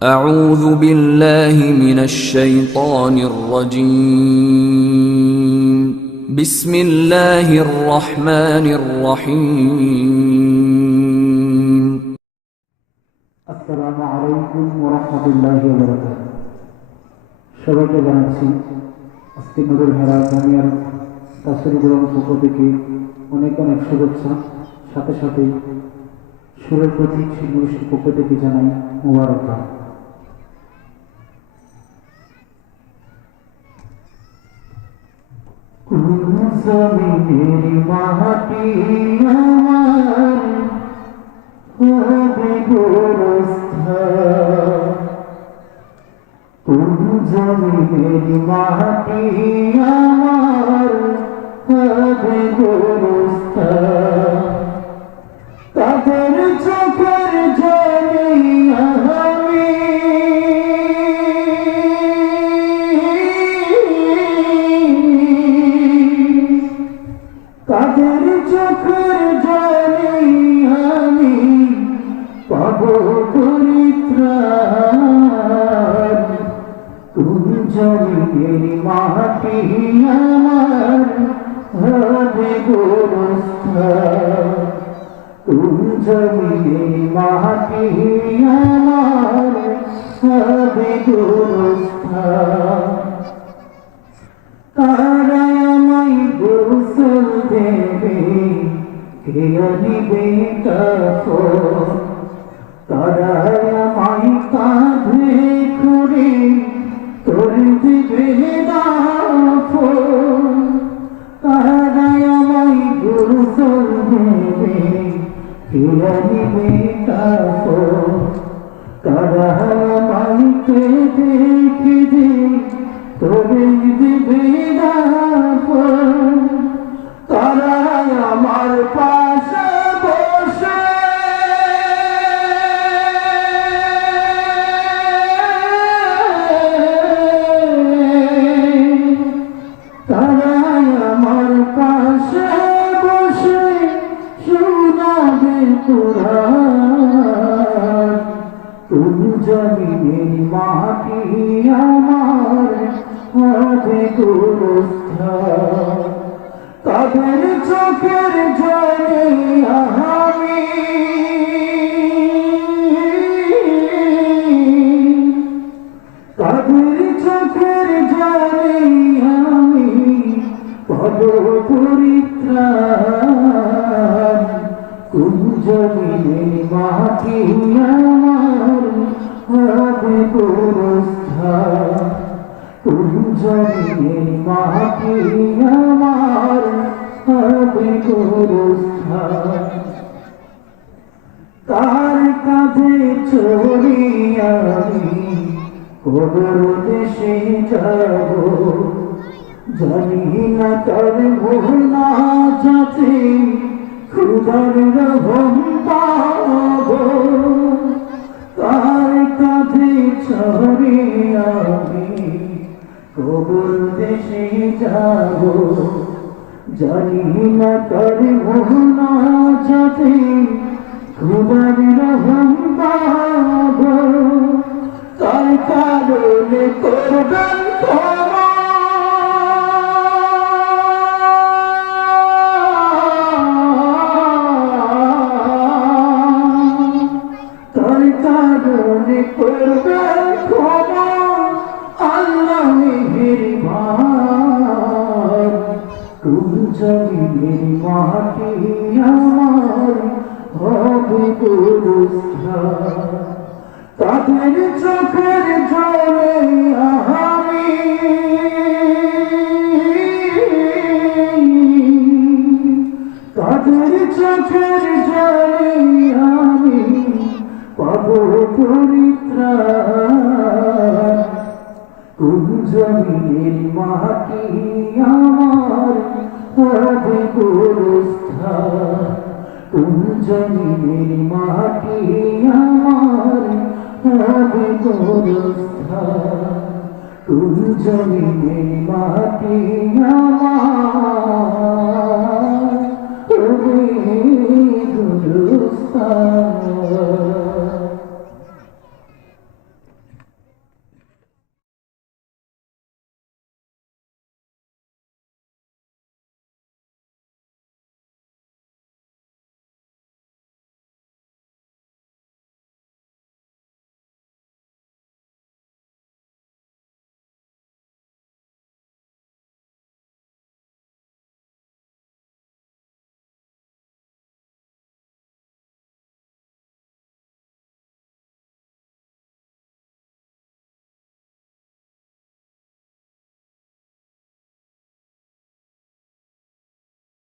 أعوذ بالله من الشيطان الرجيم بسم الله الرحمن الرحيم السلام عليكم ورحمة الله وبركاته সবাইকে জানাচ্ছি আজকে নুরুল হেরা জামিয়ার তাফসীরুল কোরআন পক্ষ থেকে অনেক অনেক শুভেচ্ছা, সাথে সাথে সুরের প্রতীক শিল্পীর পক্ষ থেকে জানাই মুবারকবাদ। জমিনের মাটি আমার হবে গোরস্থান, জমিনের মাটি আমার হবে গোরস্থান। তাদের চোখের জলে আমি তাদের চোখের জলে আমি পাব পরিত্রাণ। জমিনের মাটি আমার হবে গোরস্থান, জমিনের মাটি আমার হবে গোরস্থান। তারা আমায় গোসল দেবে, কে আনিবে কাফন, তারা আমায় কাঁধে করে তোর দিবে দাফন। তারা আমায় গোসল দেবে, কে আনিবে কাফন, তারা আমায় কেঁদে কেঁদে তোর দিবে দাফন। তারা আমার পাশে বসে তারা আমার পাশে বসে শোনাবে কোরআন। তুমি জমিনের মাটি আমার হবে গোরস্থান। তাদের চোখের জলে আমি তাদের চোখের জলে আমি পাব পরিত্রাণ। কোন জমিনের মাটি আমার হবে গোরস্থান, কোন জমিনের মাটি আমার হবে গোরস্থান। তার কাঁধে চড়ে আমি কবর দেশে যাব, জানি না তার মোহনা যাতে খুদার রহম পাব। তার কাঁধে চড়ে আমি কবর দেশে যাব, জানি না তার মোহনা যাতে খুদার রহম পাব। তার কারণে করবেন ক্ষমা, তার কারণে করবেন ক্ষমা আল্লাহ মেহেরবান। কোন জমিনের মাটি আমার হবে গোরস্থান। তাদের চোখের জলে আমি তাদের চোখের জলে আমি পাব পরিত্রাণ। কোন জমিনের মাটি আমার হবে গোরস্থান, কোন জমিনের মাটি আমার হবে গোরস্থান, কোন জমিনের মাটি আমার